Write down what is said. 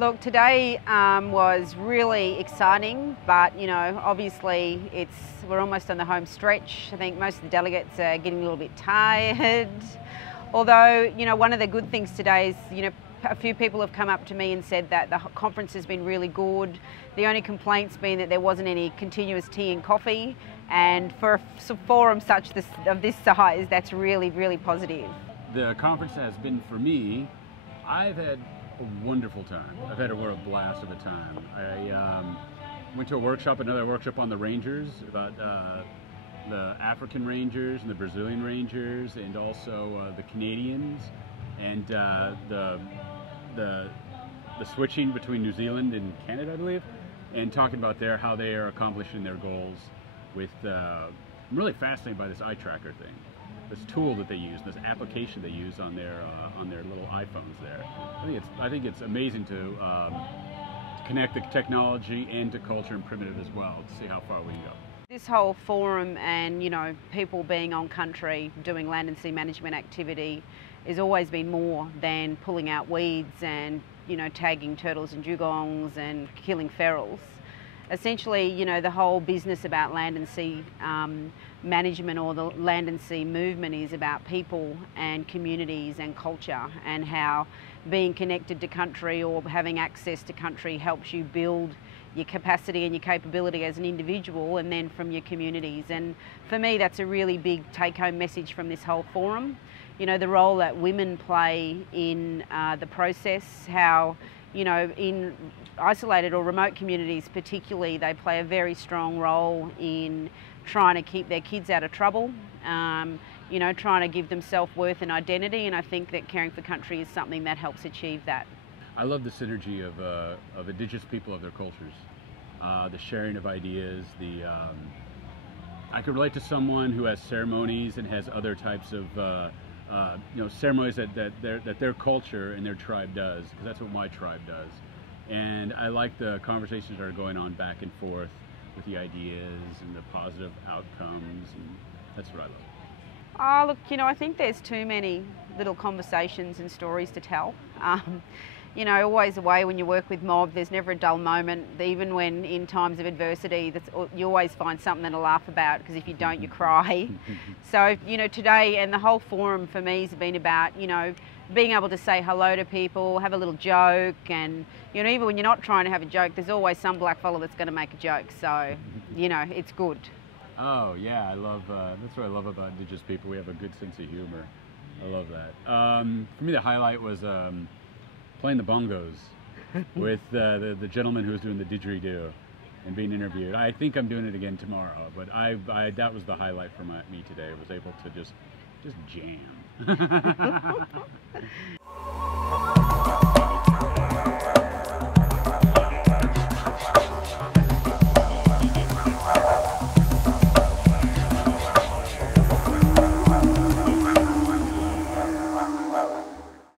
Look, today was really exciting, but obviously we're almost on the home stretch. I think most of the delegates are getting a little bit tired. Although, one of the good things today is, a few people have come up to me and said that the conference has been really good. The only complaints being that there wasn't any continuous tea and coffee, and for a forum of this size, that's really, really positive. The conference has been, for me, I've had a wonderful time. I've had a blast of a time. I went to another workshop on the Rangers, about the African Rangers and the Brazilian Rangers, and also the Canadians, and the switching between New Zealand and Canada, I believe, and talking about how they are accomplishing their goals with, I'm really fascinated by this eye tracker thing, this tool that they use, this application they use on their little iPhones there. I think it's amazing to connect the technology and to culture and primitive as well, to see how far we can go. This whole forum and, people being on country doing land and sea management activity has always been more than pulling out weeds and, tagging turtles and dugongs and killing ferals. Essentially, the whole business about land and sea management, or the land and sea movement, is about people and communities and culture, and how being connected to country or having access to country helps you build your capacity and your capability as an individual, and then from your communities. And for me, that's a really big take-home message from this whole forum. The role that women play in the process, how in isolated or remote communities particularly, they play a very strong role in trying to keep their kids out of trouble, trying to give them self-worth and identity, and I think that Caring for Country is something that helps achieve that. I love the synergy of Indigenous people, of their cultures, the sharing of ideas. I could relate to someone who has ceremonies and has other types of ceremonies that their culture and their tribe does, because that's what my tribe does. And I like the conversations that are going on back and forth with the ideas and the positive outcomes, and that's what I love. Oh, look, I think there's too many little conversations and stories to tell. Always a way when you work with mob, there's never a dull moment. Even when in times of adversity, you always find something to laugh about, because if you don't, you cry. So, today and the whole forum for me has been about, being able to say hello to people, have a little joke, and, even when you're not trying to have a joke, there's always some black fella that's going to make a joke. So, it's good. Oh, yeah, that's what I love about Indigenous people. We have a good sense of humor. I love that. For me, the highlight was playing the bongos with the gentleman who was doing the didgeridoo and being interviewed. I think I'm doing it again tomorrow, but that was the highlight for me today. I was able to just jam.